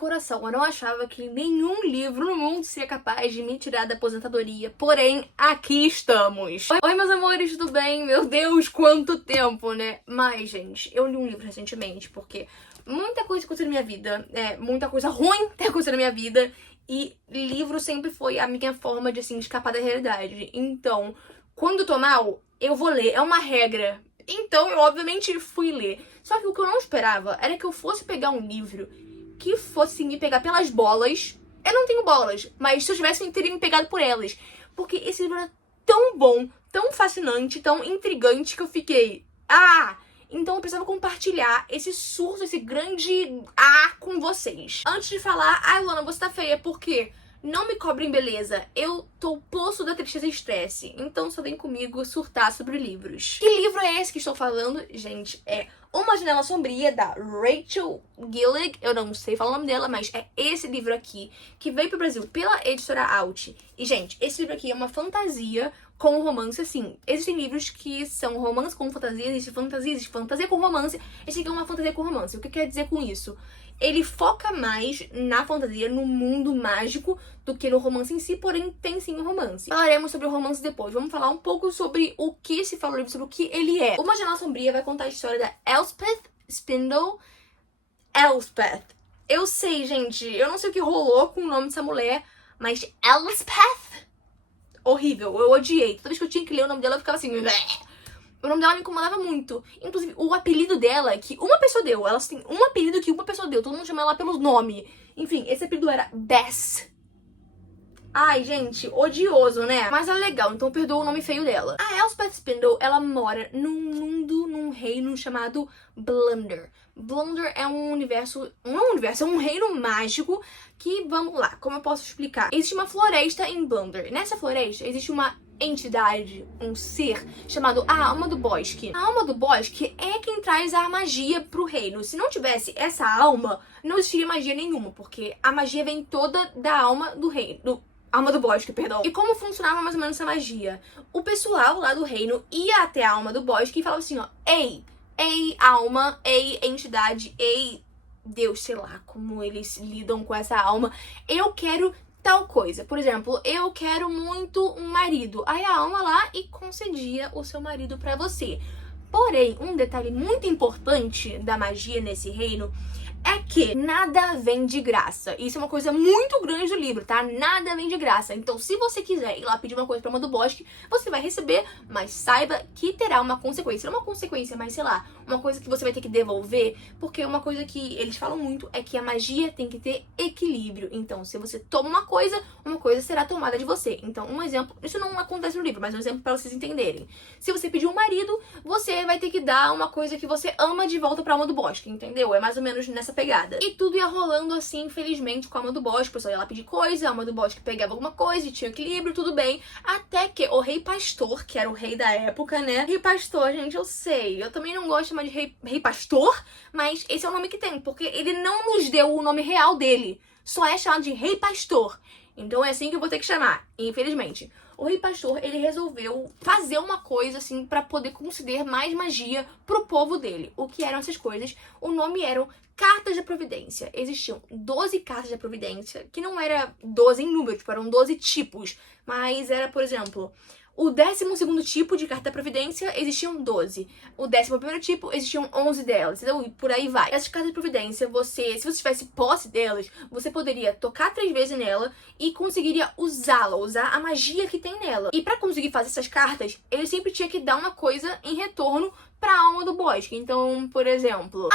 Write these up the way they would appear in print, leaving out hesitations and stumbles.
coração, eu não achava que nenhum livro no mundo seria capaz de me tirar da aposentadoria. Porém, aqui estamos. Oi, meus amores, tudo bem? Meu Deus, quanto tempo, né? Mas, gente, eu li um livro recentemente, porque muita coisa aconteceu na minha vida, muita coisa ruim tem acontecido na minha vida, e livro sempre foi a minha forma de, assim, escapar da realidade. Então, quando eu tô mal, eu vou ler, é uma regra. Então, eu obviamente fui ler. Só que o que eu não esperava era que eu fosse pegar um livro que fosse me pegar pelas bolas. Eu não tenho bolas, mas se eu tivesse, eu teria me pegado por elas. Porque esse livro era tão bom, tão fascinante, tão intrigante que eu fiquei... Então eu precisava compartilhar esse surto, esse grande com vocês. Antes de falar, Luana, você tá feia, por quê? Não me cobrem beleza, eu tô poço da tristeza e estresse, então só vem comigo surtar sobre livros. Que livro é esse que estou falando? Gente, é Uma Janela Sombria, da Rachel Gillig, eu não sei falar o nome dela, mas é esse livro aqui, que veio pro Brasil pela editora Out. E, gente, esse livro aqui é uma fantasia com romance, assim. Existem livros que são romance com fantasia, existe fantasia com romance. Esse aqui é uma fantasia com romance. O que quer dizer com isso? Ele foca mais na fantasia, no mundo mágico, do que no romance em si, porém tem sim um romance. Falaremos sobre o romance depois. Vamos falar um pouco sobre o que se fala no livro, sobre o que ele é. Uma Janela Sombria vai contar a história da Elspeth Spindle. Elspeth. Eu sei, gente, eu não sei o que rolou com o nome dessa mulher, mas Elspeth? Horrível, eu odiei. Toda vez que eu tinha que ler o nome dela, eu ficava assim... O nome dela me incomodava muito. Inclusive, o apelido dela, que uma pessoa deu. Ela tem um apelido que uma pessoa deu. Todo mundo chama ela pelo nome. Enfim, esse apelido era Bess. Ai, gente, odioso, né? Mas ela é legal, então perdoa o nome feio dela. A Elspeth Spindle, ela mora num mundo, num reino chamado Blunder. Blunder é um universo... Não é um universo, é um reino mágico que, vamos lá, como eu posso explicar? Existe uma floresta em Blunder. Nessa floresta existe uma entidade, um ser chamado a Alma do Bosque. A Alma do Bosque é quem traz a magia pro reino. Se não tivesse essa alma, não existiria magia nenhuma, porque a magia vem toda da alma do reino, Alma do Bosque, perdão. E como funcionava mais ou menos essa magia? O pessoal lá do reino ia até a Alma do Bosque e falava assim, ó, ei, alma, ei, entidade, ei, Deus, sei lá como eles lidam com essa alma, eu quero tal coisa. Por exemplo, eu quero muito um marido. Aí a alma lá e concedia o seu marido pra você. Porém, um detalhe muito importante da magia nesse reino é que nada vem de graça. Isso é uma coisa muito grande do livro, tá? Nada vem de graça. Então, se você quiser ir lá pedir uma coisa pra Alma do Bosque, você vai receber, mas saiba que terá uma consequência. Não uma consequência, mas sei lá, uma coisa que você vai ter que devolver, porque uma coisa que eles falam muito é que a magia tem que ter equilíbrio. Então, se você toma uma coisa será tomada de você. Então, um exemplo, isso não acontece no livro, mas um exemplo pra vocês entenderem. Se você pedir um marido, você vai ter que dar uma coisa que você ama de volta pra Alma do Bosque, entendeu? É mais ou menos nessa pegada. E tudo ia rolando assim, infelizmente, com a Alma do Bosque. O pessoal ia lá pedir coisa, a Alma do Bosque pegava alguma coisa e tinha equilíbrio, tudo bem. Até que o Rei Pastor, que era o rei da época, né? Rei Pastor, gente, eu sei. Eu também não gosto de chamar de rei Pastor, mas esse é o nome que tem, porque ele não nos deu o nome real dele. Só é chamado de Rei Pastor. Então é assim que eu vou ter que chamar, infelizmente. O Rei Pastor, ele resolveu fazer uma coisa, assim, pra poder conceder mais magia pro povo dele. O que eram essas coisas? O nome eram Cartas da Providência. Existiam 12 cartas da Providência, que não era 12 em número, tipo, eram 12 tipos. Mas era, por exemplo... O 12º tipo de carta da providência existiam 12. O 11º tipo existiam 11 delas, entendeu? E por aí vai. Essas cartas de providência, se você tivesse posse delas, você poderia tocar 3 vezes nela e conseguiria usá-la, usar a magia que tem nela. E pra conseguir fazer essas cartas, ele sempre tinha que dar uma coisa em retorno pra Alma do Bosque. Então, por exemplo...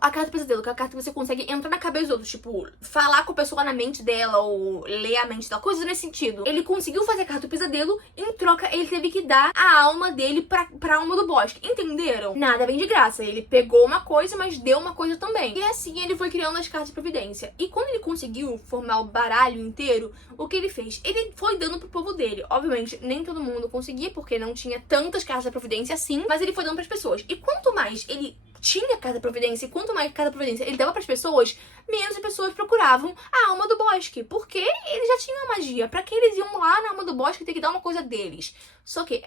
a carta do pesadelo, que é a carta que você consegue entrar na cabeça dos outros, tipo, falar com a pessoa na mente dela ou ler a mente dela, coisas nesse sentido. Ele conseguiu fazer a carta do pesadelo, em troca ele teve que dar a alma dele pra Alma do Bosque. Entenderam? Nada vem de graça. Ele pegou uma coisa, mas deu uma coisa também. E assim ele foi criando as cartas de providência. E quando ele conseguiu formar o baralho inteiro, o que ele fez? Ele foi dando pro povo dele. Obviamente, nem todo mundo conseguia, porque não tinha tantas cartas da providência assim, mas ele foi dando pras pessoas. E quanto mais ele tinha carta providência, e quanto mais carta providência ele dava pras pessoas, menos as pessoas procuravam a alma do bosque, porque eles já tinham a magia. Pra que eles iam lá na alma do bosque ter que dar uma coisa deles? Só que,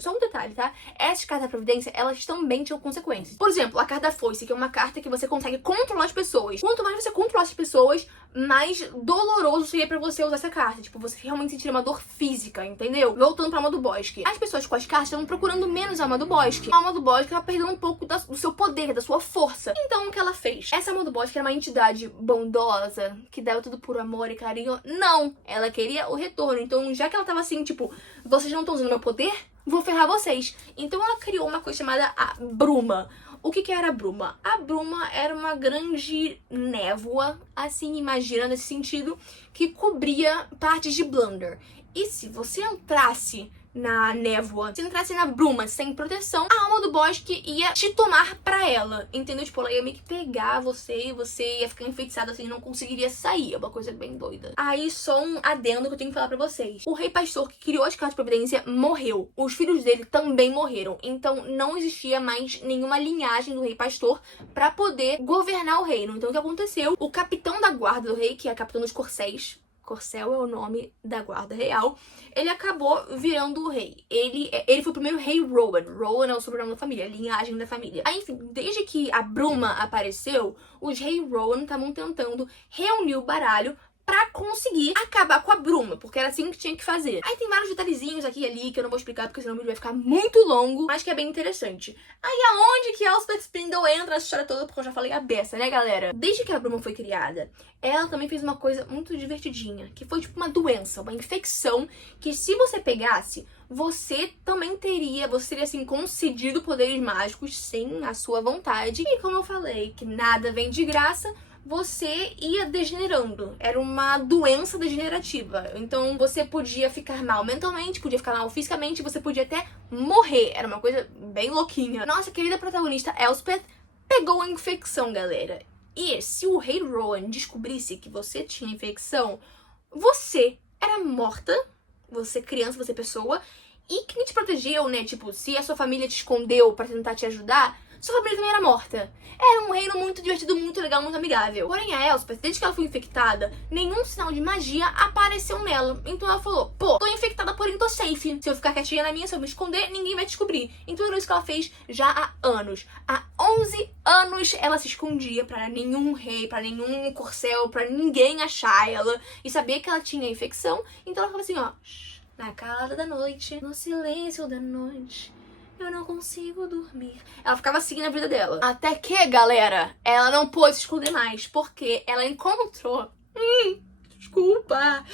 só um detalhe, tá? Essas cartas da providência, elas também tinham consequências. Por exemplo, a carta da foice, que é uma carta que você consegue controlar as pessoas. Quanto mais você controlar as pessoas, mais doloroso seria pra você usar essa carta. Tipo, você realmente sentir uma dor física, entendeu? Voltando pra alma do bosque. As pessoas com as cartas estavam procurando menos a alma do bosque. A alma do bosque tava perdendo um pouco do seu poder, da sua força. Então, o que ela fez? Essa alma do bosque era uma entidade bondosa, que dava tudo por amor e carinho. Não! Ela queria o retorno. Então, já que ela tava assim, tipo, vocês não estão usando meu poder, vou ferrar vocês. Então, ela criou uma coisa chamada a bruma. O que era a bruma? A bruma era uma grande névoa, assim, imagina, nesse sentido, que cobria partes de Blunder. E se você entrasse na névoa, se entrasse na bruma sem proteção, a alma do bosque ia te tomar pra ela, entendeu? Tipo, ela ia meio que pegar você e você ia ficar enfeitiçado assim, não conseguiria sair. É uma coisa bem doida. Aí, só um adendo que eu tenho que falar pra vocês. O rei pastor que criou as cartas de providência morreu. Os filhos dele também morreram. Então, não existia mais nenhuma linhagem do rei pastor pra poder governar o reino. Então, o que aconteceu? O capitão da guarda do rei, que é capitão dos corcéis, Corcel é o nome da guarda real, ele acabou virando o rei. Ele foi o primeiro rei Rowan. Rowan é o sobrenome da família, a linhagem da família. Aí, enfim, desde que a bruma apareceu, os reis Rowan estavam tentando reunir o baralho pra conseguir acabar com a bruma, porque era assim que tinha que fazer. Aí tem vários detalhezinhos aqui e ali que eu não vou explicar porque senão o vídeo vai ficar muito longo, mas que é bem interessante. Aí aonde que Elspeth Spindle entra nessa história toda, porque eu já falei a beça, né, galera? Desde que a bruma foi criada, ela também fez uma coisa muito divertidinha, que foi tipo uma doença, uma infecção, que se você pegasse, você seria assim concedido poderes mágicos sem a sua vontade. E como eu falei, que nada vem de graça, você ia degenerando. Era uma doença degenerativa. Então você podia ficar mal mentalmente, podia ficar mal fisicamente, você podia até morrer. Era uma coisa bem louquinha. Nossa querida protagonista Elspeth pegou a infecção, galera. E se o rei Rowan descobrisse que você tinha infecção, você era morta, você criança, você pessoa, e quem te protegeu, né? Tipo, se a sua família te escondeu pra tentar te ajudar, sua família também era morta. Era um reino muito divertido, muito legal, muito amigável. Porém, a Elspeth, desde que ela foi infectada, nenhum sinal de magia apareceu nela. Então ela falou, pô, tô infectada, porém tô safe. Se eu ficar quietinha na minha, se eu me esconder, ninguém vai descobrir. Então era isso que ela fez já há anos. Há 11 anos ela se escondia pra nenhum rei, pra nenhum corcel, pra ninguém achar ela. E saber que ela tinha infecção. Então ela ficava assim, ó, na calada da noite, no silêncio da noite, eu não consigo dormir. Ela ficava assim na vida dela. Até que, galera, ela não pôde se esconder mais. Porque ela encontrou... desculpa.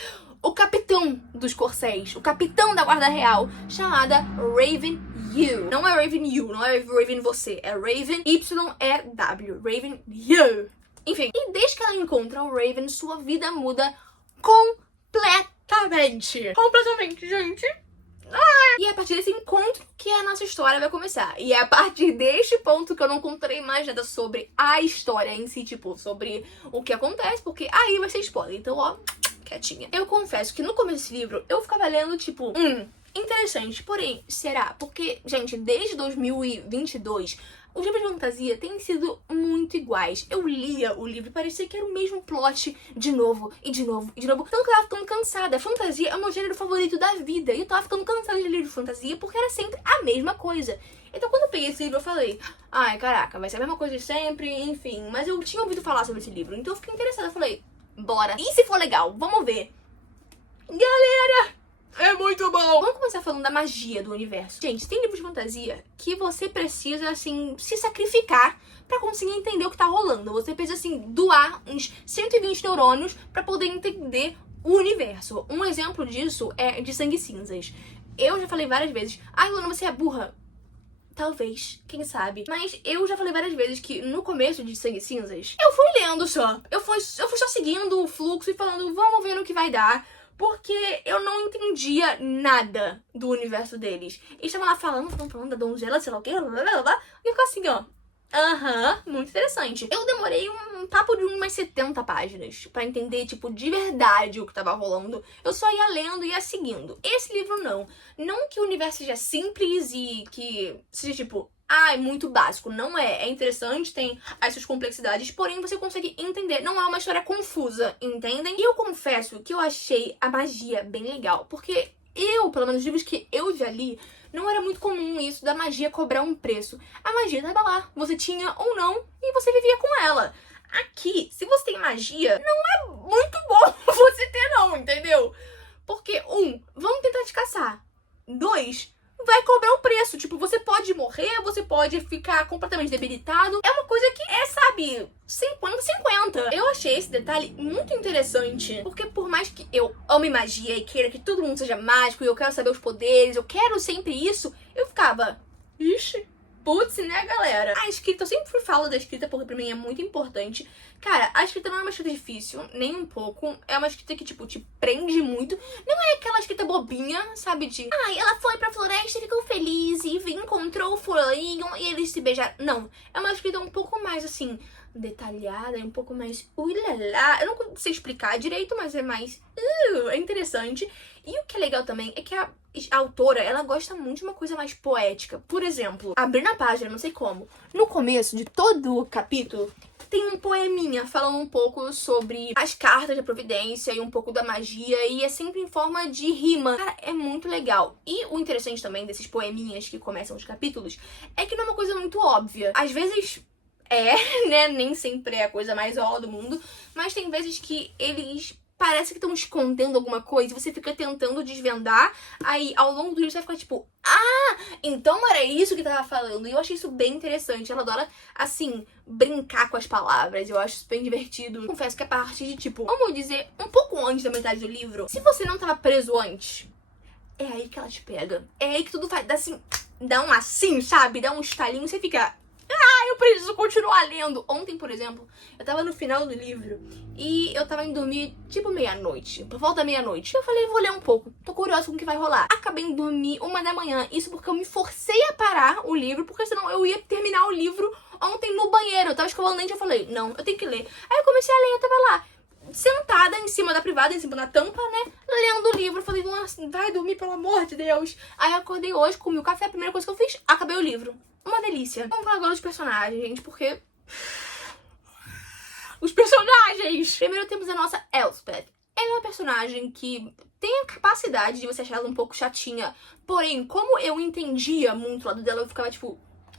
O capitão dos corcéis. O capitão da guarda real. Chamada Raven Yu. Não é Raven Yu, não é Raven você. É Raven Y-E-W. Raven Yu. Enfim. E desde que ela encontra o Raven, sua vida muda completamente. Completamente, gente. E é a partir desse encontro que a nossa história vai começar. E é a partir deste ponto que eu não contarei mais nada sobre a história em si, tipo, sobre o que acontece, porque aí vai ser spoiler. Então, ó, quietinha. Eu confesso que no começo desse livro, eu ficava lendo, tipo, interessante. Porém, será? Porque, gente, desde 2022... os livros de fantasia têm sido muito iguais. Eu lia o livro e parecia que era o mesmo plot de novo, e de novo, e de novo. Então eu tava ficando cansada. Fantasia é o meu gênero favorito da vida. E eu tava ficando cansada de livro de fantasia porque era sempre a mesma coisa. Então quando eu peguei esse livro eu falei, ai caraca, vai ser a mesma coisa de sempre, enfim. Mas eu tinha ouvido falar sobre esse livro, então eu fiquei interessada. Eu falei, bora. E se for legal? Vamos ver. Galera! É muito bom! Vamos começar falando da magia do universo. Gente, tem livros de fantasia que você precisa, assim, se sacrificar pra conseguir entender o que tá rolando. Você precisa, assim, doar uns 120 neurônios pra poder entender o universo. Um exemplo disso é de Sangue Cinzas. Eu já falei várias vezes, ai, Luna, você é burra. Talvez, quem sabe. Mas eu já falei várias vezes que no começo de Sangue Cinzas, eu fui lendo só. Eu fui só seguindo o fluxo e falando, vamos ver no que vai dar. Porque eu não entendia nada do universo deles. Eles estavam lá falando da donzela, sei lá o quê, blá, blá, blá, blá, e eu ficava assim, ó. Muito interessante. Eu demorei um papo de umas 70 páginas pra entender, tipo, de verdade o que tava rolando. Eu só ia lendo e ia seguindo. Esse livro não. Não que o universo seja simples e que seja, tipo, é muito básico. Não é. É interessante, tem as suas complexidades, porém você consegue entender. Não é uma história confusa, entendem? E eu confesso que eu achei a magia bem legal, porque pelo menos os livros que eu já li, não era muito comum isso da magia cobrar um preço. A magia tava lá, você tinha ou não, e você vivia com ela. Aqui, se você tem magia, não é muito bom você ter não, entendeu? Porque, vão tentar te caçar. 2, vai cobrar o preço. Tipo, você pode morrer, você pode ficar completamente debilitado. É uma coisa que sabe, 50-50. Eu achei esse detalhe muito interessante. Porque por mais que eu ame magia e queira que todo mundo seja mágico, e eu quero saber os poderes, eu quero sempre isso, eu ficava, ixi, putz, né, galera? A escrita, eu sempre falo da escrita porque pra mim é muito importante. Cara, a escrita não é uma escrita difícil, nem um pouco. É uma escrita que, tipo, te prende muito. Não é aquela escrita bobinha, sabe? De, ela foi pra floresta e ficou feliz e encontrou o fulaninho e eles se beijaram. Não, é uma escrita um pouco mais, assim, detalhada, um pouco mais uilalá. Eu não sei explicar direito, mas é mais é interessante. E o que é legal também é que a autora, ela gosta muito de uma coisa mais poética. Por exemplo, abrindo a página, não sei como, no começo de todo o capítulo, tem um poeminha falando um pouco sobre as cartas da providência e um pouco da magia, e é sempre em forma de rima. Cara, é muito legal. E o interessante também desses poeminhas que começam os capítulos é que não é uma coisa muito óbvia. Às vezes né? Nem sempre é a coisa mais ó do mundo, mas tem vezes que eles parece que estão escondendo alguma coisa e você fica tentando desvendar, aí ao longo do livro você vai ficar tipo, então era isso que tava falando. E eu achei isso bem interessante. Ela adora, assim, brincar com as palavras. Eu acho isso bem divertido. Confesso que a partir de, tipo, vamos dizer, um pouco antes da metade do livro, se você não tava preso antes, é aí que ela te pega. É aí que tudo vai dar assim, dá um assim, sabe? Dá um estalinho e você fica, eu preciso continuar lendo. Ontem, por exemplo, eu tava no final do livro e eu tava indo dormir tipo meia-noite, por volta da meia-noite. Eu falei, vou ler um pouco, tô curiosa com o que vai rolar. Acabei indo dormir 1 da manhã, isso porque eu me forcei a parar o livro, porque senão eu ia terminar o livro ontem no banheiro. Eu tava escovando dente, eu falei, não, eu tenho que ler. Aí eu comecei a ler, eu tava lá, sentada em cima da privada, em cima da tampa, né, lendo o livro. Eu falei, nossa, vai dormir, pelo amor de Deus. Aí eu acordei hoje, comi o café, a primeira coisa que eu fiz, acabei o livro. Uma delícia. Vamos falar agora dos personagens, gente, porque... Os personagens! Primeiro temos a nossa Elspeth. Ela é uma personagem que tem a capacidade de você achar ela um pouco chatinha. Porém, como eu entendia muito o lado dela, eu ficava tipo,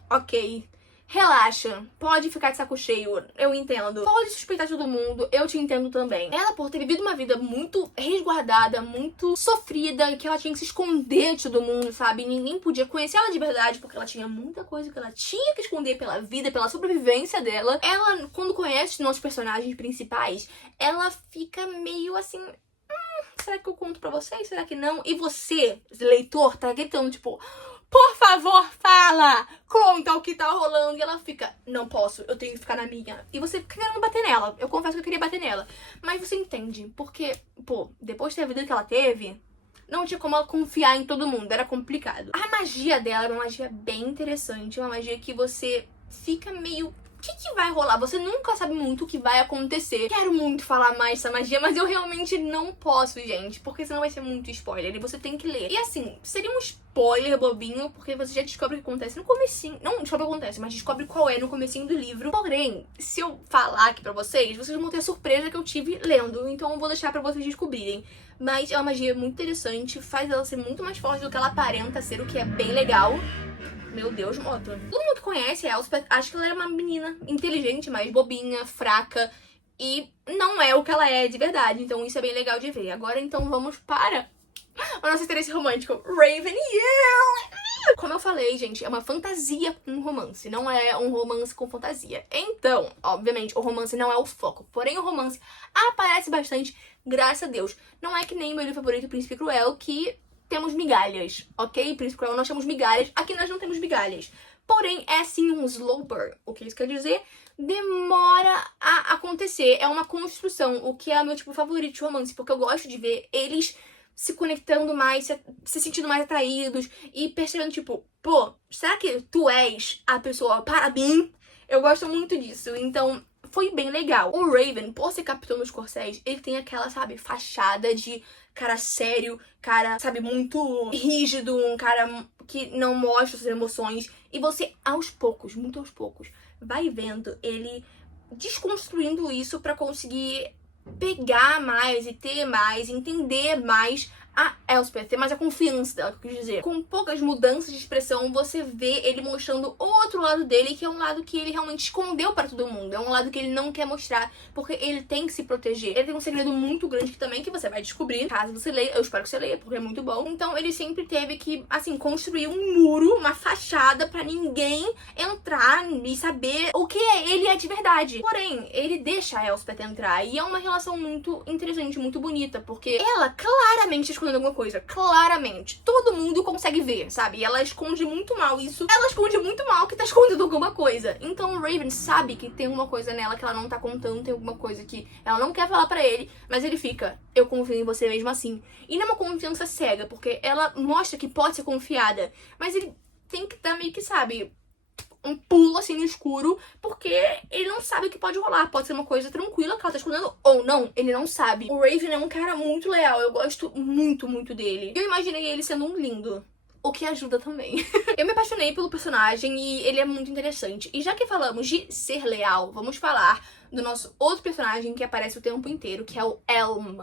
ok, relaxa, pode ficar de saco cheio, eu entendo. Pode suspeitar todo mundo, eu te entendo também. Ela, por ter vivido uma vida muito resguardada, muito sofrida, que ela tinha que se esconder de todo mundo, sabe? Ninguém podia conhecer ela de verdade, porque ela tinha muita coisa que ela tinha que esconder pela vida, pela sobrevivência dela. Ela, quando conhece os nossos personagens principais, ela fica meio assim... será que eu conto pra vocês? Será que não? E você, leitor, tá gritando, tipo... por favor, fala! Conta o que tá rolando. E ela fica, não posso, eu tenho que ficar na minha. E você fica querendo bater nela. Eu confesso que eu queria bater nela. Mas você entende, porque, depois de ter a vida que ela teve, não tinha como ela confiar em todo mundo, era complicado. A magia dela é uma magia bem interessante, uma magia que você fica meio... o que vai rolar? Você nunca sabe muito o que vai acontecer. Quero muito falar mais dessa magia, mas eu realmente não posso, gente, porque senão vai ser muito spoiler e você tem que ler. E assim, seria um spoiler bobinho, porque você já descobre o que acontece no comecinho. Não descobre o que acontece, mas descobre qual é no comecinho do livro. Porém, se eu falar aqui pra vocês vão ter a surpresa que eu tive lendo, então eu vou deixar pra vocês descobrirem. Mas é uma magia muito interessante, faz ela ser muito mais forte do que ela aparenta ser, o que é bem legal. Meu Deus, moto. Todo mundo que conhece a Elspeth acha que ela era uma menina inteligente, mas bobinha, fraca. E não é o que ela é de verdade. Então isso é bem legal de ver. Agora então vamos para o nosso interesse romântico. Raven e eu! Como eu falei, gente, é uma fantasia com um romance. Não é um romance com fantasia. Então, obviamente, o romance não é o foco. Porém, o romance aparece bastante, graças a Deus. Não é que nem meu livro favorito, Príncipe Cruel, que... temos migalhas, ok? Príncipe Cruel, nós temos migalhas. Aqui nós não temos migalhas. Porém, é sim um slow burn. O que isso quer dizer? Demora a acontecer. É uma construção, o que é o meu tipo favorito de romance. Porque eu gosto de ver eles se conectando mais, se sentindo mais atraídos. E percebendo, tipo, será que tu és a pessoa para mim? Eu gosto muito disso. Então, foi bem legal. O Raven, por ser capitão dos Corcéis, ele tem aquela, sabe, fachada de cara sério, cara, sabe, muito rígido, um cara que não mostra suas emoções. E você, aos poucos, muito aos poucos, vai vendo ele desconstruindo isso pra conseguir pegar mais e ter mais, entender mais a Elspeth, ter mais a confiança dela, que eu quis dizer. Com poucas mudanças de expressão, você vê ele mostrando o outro lado dele, que é um lado que ele realmente escondeu pra todo mundo. É um lado que ele não quer mostrar, porque ele tem que se proteger. Ele tem um segredo muito grande que você vai descobrir, caso você leia. Eu espero que você leia, porque é muito bom. Então ele sempre teve que, assim, construir um muro, uma fachada pra ninguém entrar e saber o que ele é de verdade. Porém, ele deixa a Elspeth entrar, e é uma relação muito interessante, muito bonita, porque ela claramente escondendo alguma coisa, claramente. Todo mundo consegue ver, sabe? E ela esconde muito mal isso. Ela esconde muito mal que tá escondendo alguma coisa. Então o Raven sabe que tem alguma coisa nela que ela não tá contando, tem alguma coisa que ela não quer falar pra ele, mas ele fica, eu confio em você mesmo assim. E não é uma confiança cega, porque ela mostra que pode ser confiada, mas ele tem que dar meio que, sabe, um pulo assim no escuro, porque ele não sabe o que pode rolar. Pode ser uma coisa tranquila que ela tá escondendo, ou não, ele não sabe. O Raven é um cara muito leal, eu gosto muito, muito dele. Eu imaginei ele sendo um lindo, o que ajuda também. Eu me apaixonei pelo personagem e ele é muito interessante. E já que falamos de ser leal, vamos falar do nosso outro personagem que aparece o tempo inteiro, que é o Elm.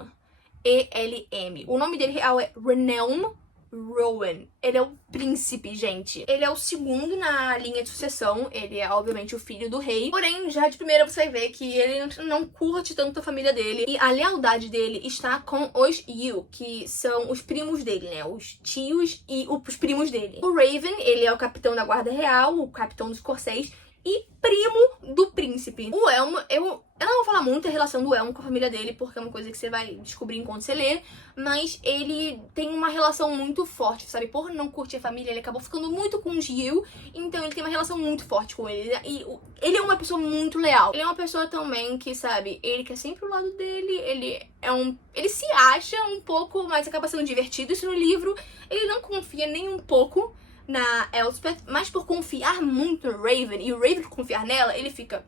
E-L-M. O nome dele real é Renelm Rowan. Ele é o príncipe, gente. Ele é o segundo na linha de sucessão. Ele é, obviamente, o filho do rei. Porém, já de primeira você vai ver que ele não curte tanto a família dele. E a lealdade dele está com os Yu, que são os primos dele, né? Os tios e os primos dele. O Raven, ele é o capitão da guarda real, o capitão dos corcéis e primo do príncipe. O Elmo, eu não vou falar muito a relação do Elmo com a família dele, porque é uma coisa que você vai descobrir enquanto você lê, mas ele tem uma relação muito forte, sabe? Por não curtir a família, ele acabou ficando muito com o Gil, então ele tem uma relação muito forte com ele. E ele é uma pessoa muito leal. Ele é uma pessoa também que, sabe, ele quer sempre o lado dele, ele se acha um pouco, mas acaba sendo divertido. Isso no livro, ele não confia nem um pouco na Elspeth, mas por confiar muito no Raven, e o Raven confiar nela, ele fica,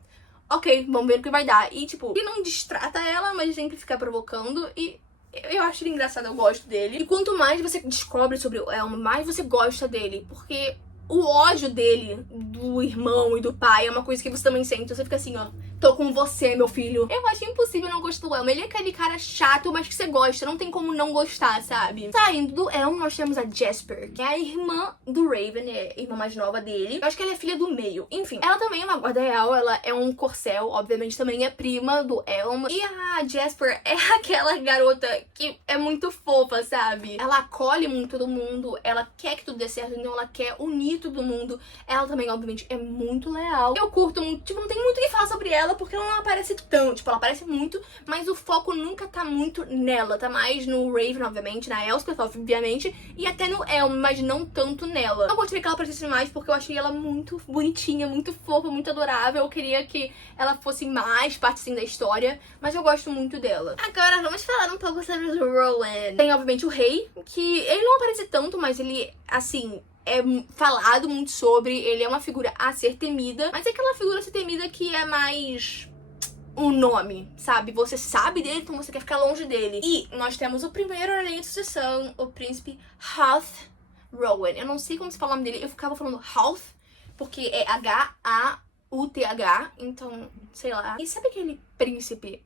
ok, vamos ver o que vai dar. E tipo, ele não distrata ela, mas sempre fica provocando, e eu acho ele engraçado, eu gosto dele. E quanto mais você descobre sobre o Elmo, mais você gosta dele, porque o ódio dele, do irmão e do pai, é uma coisa que você também sente. Você fica assim, ó, tô com você, meu filho. Eu acho impossível não gostar do Elmo. Ele é aquele cara chato, mas que você gosta. Não tem como não gostar, sabe? Saindo do Elmo, nós temos a Jasper, que é a irmã do Raven, é a irmã mais nova dele. Eu acho que ela é filha do meio. Enfim, ela também é uma guarda real, ela é um corcel, obviamente também é prima do Elmo. E a Jasper é aquela garota que é muito fofa, sabe? Ela acolhe muito todo mundo, ela quer que tudo dê certo, então ela quer unir todo mundo. Ela também, obviamente, é muito leal. Eu curto muito, tipo, não tem muito o que falar sobre ela, porque ela não aparece tanto, tipo, ela aparece muito, mas o foco nunca tá muito nela, tá mais no Raven, obviamente, na Elspeth, obviamente, e até no Elm, mas não tanto nela. Eu gostaria que ela aparecesse mais, porque eu achei ela muito bonitinha, muito fofa, muito adorável. Eu queria que ela fosse mais parte, assim, da história, mas eu gosto muito dela. Agora, vamos falar um pouco sobre o Rowan. Tem, obviamente, o rei, que ele não aparece tanto, mas ele, assim, é falado muito sobre, ele é uma figura a ser temida, mas é aquela figura a ser temida que é mais um nome, sabe? Você sabe dele, então você quer ficar longe dele. E nós temos o primeiro na linha de sucessão, o príncipe Hawth Rowan. Eu não sei como se fala o nome dele, eu ficava falando Hawth, porque é H-A-U-T-H, então, sei lá. E sabe aquele príncipe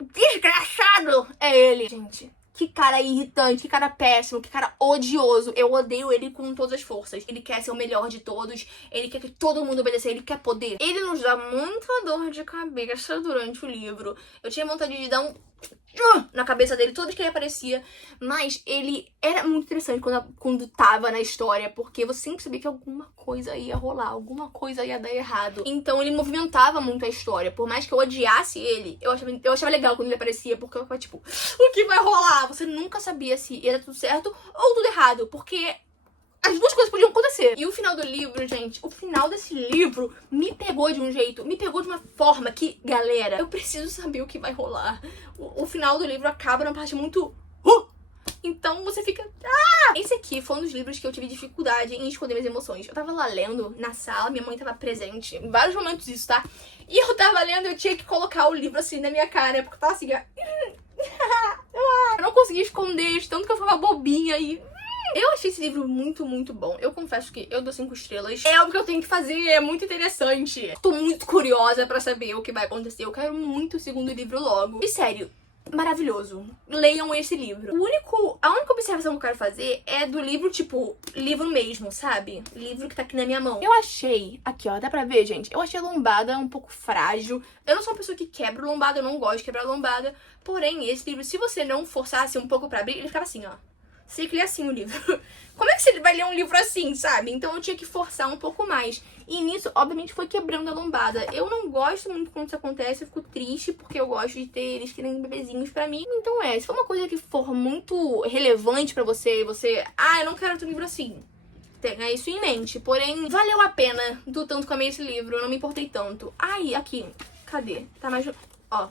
desgraçado? É ele, gente. Que cara irritante, que cara péssimo, que cara odioso. Eu odeio ele com todas as forças. Ele quer ser o melhor de todos, ele quer que todo mundo obedeça, ele quer poder. Ele nos dá muita dor de cabeça durante o livro. Eu tinha vontade de dar um na cabeça dele toda vez que ele aparecia, mas ele era muito interessante quando tava na história, porque você sempre sabia que alguma coisa ia rolar, alguma coisa ia dar errado. Então ele movimentava muito a história. Por mais que eu odiasse ele, eu achava legal quando ele aparecia, porque eu ficava tipo, o que vai rolar? Você nunca sabia se ia dar tudo certo ou tudo errado, porque as duas coisas podiam acontecer. E o final do livro, gente, o final desse livro me pegou de um jeito, me pegou de uma forma que, galera, eu preciso saber o que vai rolar. O final do livro acaba numa parte muito... Então você fica... Esse aqui foi um dos livros que eu tive dificuldade em esconder minhas emoções. Eu tava lá lendo na sala, minha mãe tava presente em vários momentos disso, tá? E eu tava lendo e eu tinha que colocar o livro assim na minha cara, porque eu tava assim... Eu não conseguia esconder, tanto que eu ficava bobinha e... Eu achei esse livro muito, muito bom. Eu confesso que eu dou 5 estrelas. É algo que eu tenho que fazer, é muito interessante. Tô muito curiosa pra saber o que vai acontecer. Eu quero muito o segundo livro logo. E sério, maravilhoso. Leiam esse livro. A única observação que eu quero fazer é do livro, tipo, livro mesmo, sabe? Livro que tá aqui na minha mão. Eu achei, aqui ó, dá pra ver, gente? Eu achei a lombada um pouco frágil. Eu não sou uma pessoa que quebra lombada, eu não gosto de quebrar lombada. Porém, esse livro, se você não forçasse um pouco pra abrir, ele ficava assim, ó. Sei que lê assim o livro. Como é que você vai ler um livro assim, sabe? Então eu tinha que forçar um pouco mais. E nisso, obviamente, foi quebrando a lombada. Eu não gosto muito quando isso acontece, eu fico triste, porque eu gosto de ter eles que nem bebezinhos pra mim. Então se for uma coisa que for muito relevante pra você, eu não quero outro livro assim. Tenha isso em mente. Porém, valeu a pena do tanto que eu amei esse livro, eu não me importei tanto. Ai, aqui. Cadê? Tá mais... Ó.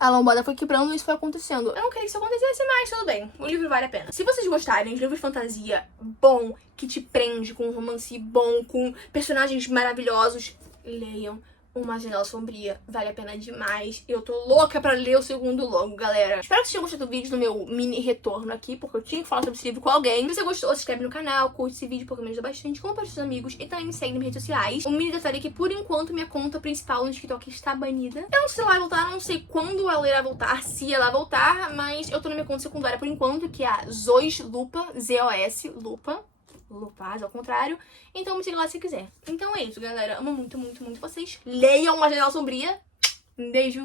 A lombada foi quebrando e isso foi acontecendo. Eu não queria que isso acontecesse, mas tudo bem. O livro vale a pena. Se vocês gostarem de livros de fantasia bom, que te prende, com um romance bom, com personagens maravilhosos, leiam Uma Janela Sombria. Vale a pena demais. Eu tô louca pra ler o segundo logo, galera. Espero que vocês tenham gostado do vídeo, do meu mini retorno aqui, porque eu tinha que falar sobre esse livro com alguém. Se você gostou, se inscreve no canal, curte esse vídeo porque me ajuda bastante, compartilha com seus amigos e também me segue nas redes sociais. Um mini detalhe que, por enquanto, minha conta principal no TikTok está banida. Eu não sei se ela vai voltar, não sei quando ela irá voltar, se ela voltar, mas eu tô na minha conta secundária por enquanto, que é a Zois Lupa, Z-O-S, Lupa. Lupaz, ao contrário. Então me siga lá se quiser. Então é isso, galera. Amo muito, muito, muito vocês. Leiam Uma Janela Sombria. Um beijo!